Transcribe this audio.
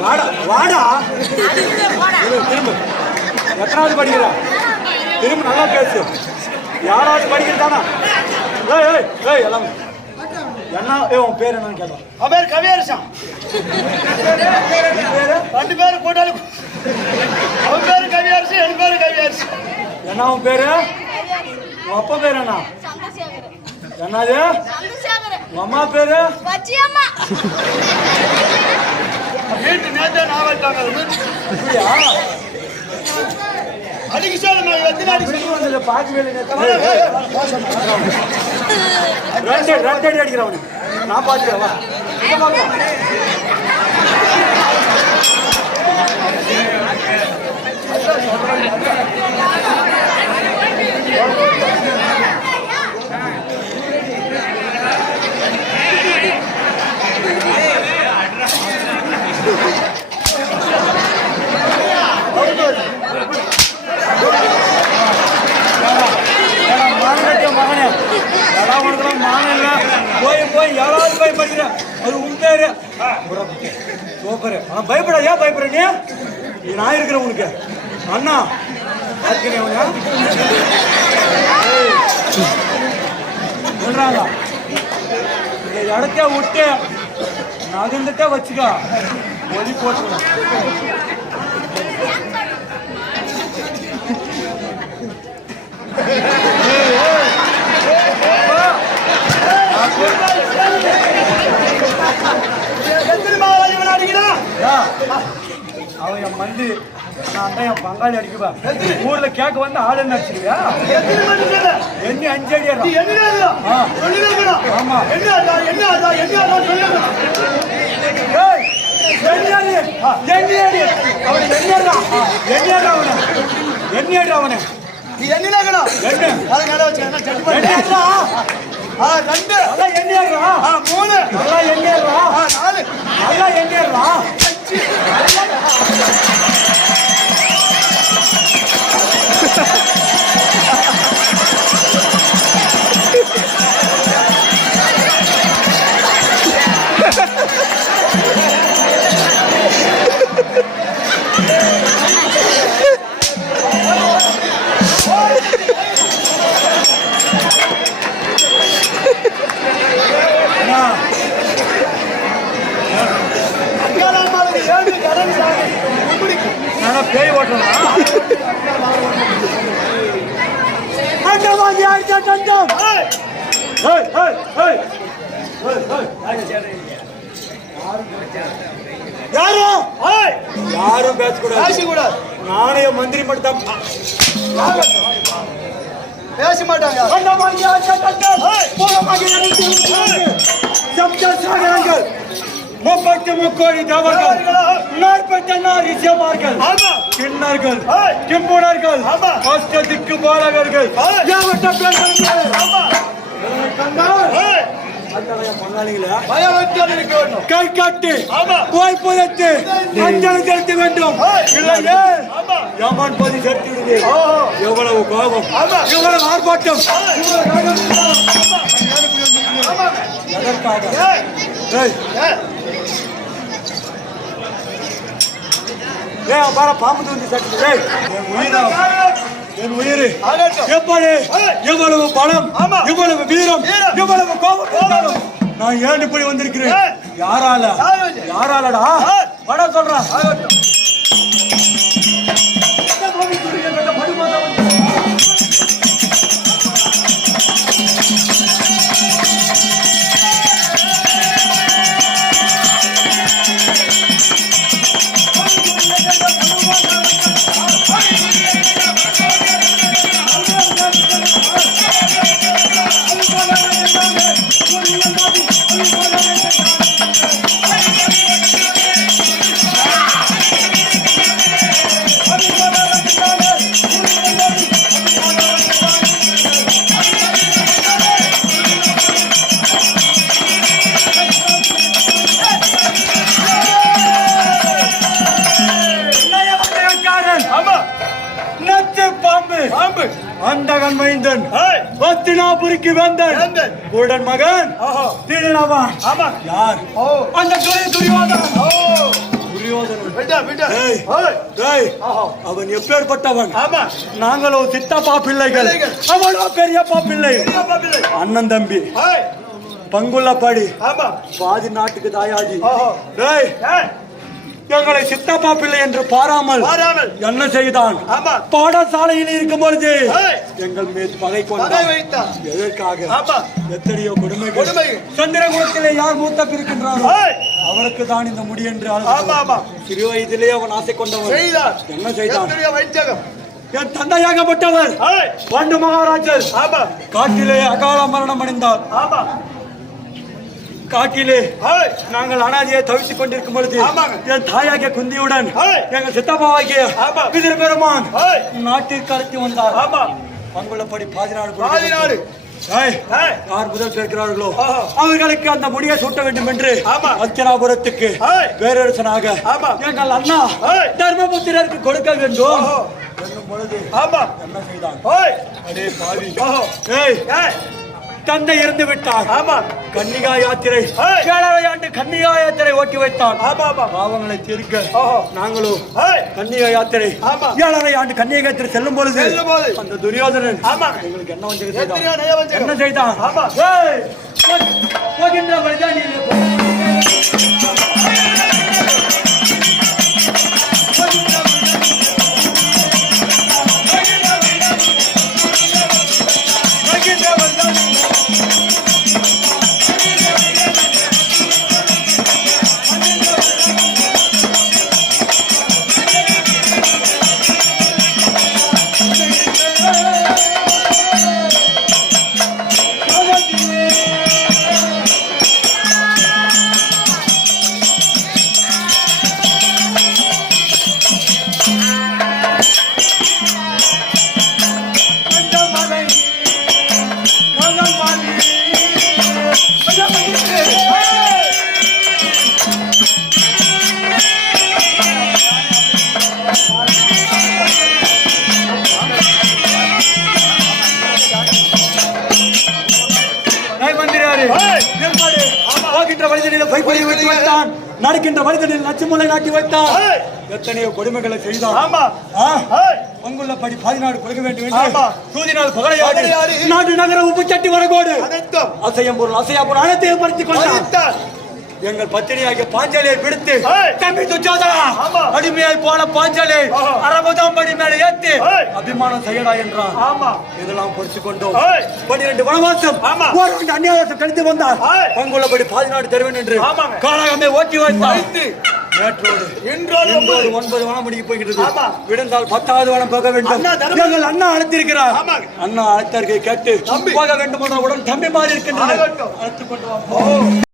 வாடா வாடா திரும்ப எத்தனாவது படிக்கிற திரும்ப நல்லா பேசு யாராவது படிக்கிறதானா ஏய் ஏய் ஏய் எல்லாமே என்ன உன் பேர் என்னன்னு கேட்பான் அவன் பேர் கவியரசன் ரெண்டு பேரும் போட்டாலும் அவன் பேரு கவியரசன் என் பேரு கவியரசன் என்ன உன் பேரு உன் அப்பா பேரு என்ன என்னது உன் அம்மா பேரு வீட்டு நேரத்தை நான் வட்டாங்க அடிக்க சொல்ல எத்தனை அடிக்க வந்து பார்க்கவே ரெண்டு அடி அடிக்கிறவனு நான் பார்த்துக்கிறவா மகனே எல்லாம் உனக்கு மானம் போய் போய் யாராவது போய் படிக்கிற அது உன் பேரு சூப்பரு ஆனா பயப்பட ஏன் பயப்படுற நீ நான் இருக்கிறேன் உனக்கு அண்ணா சொல்றாங்க இந்த இடத்த விட்டு நகர்ந்துட்டே வச்சுக்கோ ஒலி போட்டுருவேன் அவன் என் மந்தி நான் தான் என் பங்காளி அடிக்குவா ஊர்ல கேட்க வந்து ஆள் என்ன அடிச்சிருவியா என்ன 5 அடி ஆமா அவனை பேய் ஓட்டுறா யாரும் பேசக்கூடாது நானே மந்திரி மட்டும் பேச மாட்டாங்க முப்பத்து முக்கோடி தவர்கள் 44 ரிஷமார்கள் கிண்ணர்கள் கிம்புணர்கள் அஷ்டதிக்கு பாலகர்கள் கை காட்டு போய் புதைத்து அஞ்சலி செலுத்த வேண்டும் இல்லையே யமன் பதி செலுத்திடுது எவ்வளவு கோபம் எவ்வளவு ஆர்ப்பாட்டம் பாரு பாம்பு வந்து சட்டு என் உயிர் எப்படி எவ்வளவு பலம் எவ்வளவு வீரம் எவ்வளவு கோபம் நான் ஏன் இப்படி வந்திருக்கிறேன் யாராலடா பட சொல்றேன் Happy புரிக்கு வேந்தன் குருடன் மகன் திருநாவான். யார்? அந்த துரியோதனன். அவன் எப்பேற்பட்டவன்? நாங்களோ சித்தப்பா பிள்ளைகள், அவனோ பெரியப்பா பிள்ளை. அண்ணன் தம்பி பங்குள்ளபடி பாதி நாட்டுக்கு தாயாஜி. எங்களை சித்தப்பா பிள்ளை என்று பாராமல் என்ன செய்தான்? பாடசாலையில் இருக்கும் பொழுது எங்கள் மீது பகை கொண்டான். எதற்காக? எத்தனையோ கொடுமைகள். சந்திரகுலத்திலே யார் மூத்த பிரிக்கின்றாரோ அவருக்கு தான் இந்த முடி என்று சிறு வயதிலே அவன் ஆசை கொண்டவன். என்ன செய்தான்? என் தந்தையாகப்பட்டவர் பாண்டு மகாராஜர் காட்டிலே அகால மரணம் அடைந்தார். காட்டிலே நாங்கள் அனாதையை தவித்துக் கொண்டிருக்கும் பொழுது என் தாயாகிய குந்தியுடன் எங்கள் சித்தப்பாவாகிய விதிர பெருமான் நாட்டிற்கு அழைத்து வந்தார். பங்குள்ளபடி பாதிநாடு யார் முதல் கேட்கிறார்களோ அவர்களுக்கு அந்த முடியை சூட்ட வேண்டும் என்று அர்ச்சனாபுரத்துக்கு பேரரசனாக எங்கள் அண்ணா தர்மபுத்திரருக்கு கொடுக்க வேண்டும் என்னும் பொழுது என்ன செய்தான்? அடே பாவி, தந்தை இருந்து விட்டார். கன்னிகா யாத்திரை 7 ஆண்டு கன்னிகா யாத்திரை ஓட்டி வைத்தான். பாவங்களை தீர்க்க நாங்களும் கன்னிகா யாத்திரை 7 ஆண்டு கன்னிகா யாத்திரை செல்லும் பொழுது அந்த துரியோதனன் எங்களுக்கு என்ன வந்து என்ன செய்தான்? நடக்கின்ற வழிதனில் நச்சுமுலை நாட்டி வைத்தான். எத்தனையோ கொடுமைகளை செய்தான். பங்குள்ளபடி பாதிநாடு கொடுக்க வேண்டும் என்று சூதினால் பகலையாடி நாடு நகர உப்பு சட்டி வரகோடு அசையம் பொருள் அசையா பொருள் அனைத்தையும் பறித்துக் கொண்டான். எங்கள் பத்தினியாகிய பாஞ்சாலியை பிடித்து தம்பி துச்சாதனா அடிமையாய் போன பாஞ்சாலி 60ஆம் படி மேல ஏற்றி அபிமானம் செய்யடா என்றான். இதெல்லாம் பொறிச்சு கொண்டோம். 12 வனவாசம் அந்நியாவாசம் கழித்து வந்தார். பங்குள்ளபடி பாதிநாடு தருவேன் என்று காலகமே ஓட்டி வைத்தார். நேற்றோடு 9 வனம் முடிக்க போகிறது. விடுந்தால் 10வது வனம் போக வேண்டும். எங்கள் அண்ணா அழைத்திருக்கிறார். அண்ணா அழைத்தார்கள் கேட்டு போக வேண்டும் என்ற உடன் தம்பி மாறி இருக்கின்றனர். அழைத்துக் கொண்டு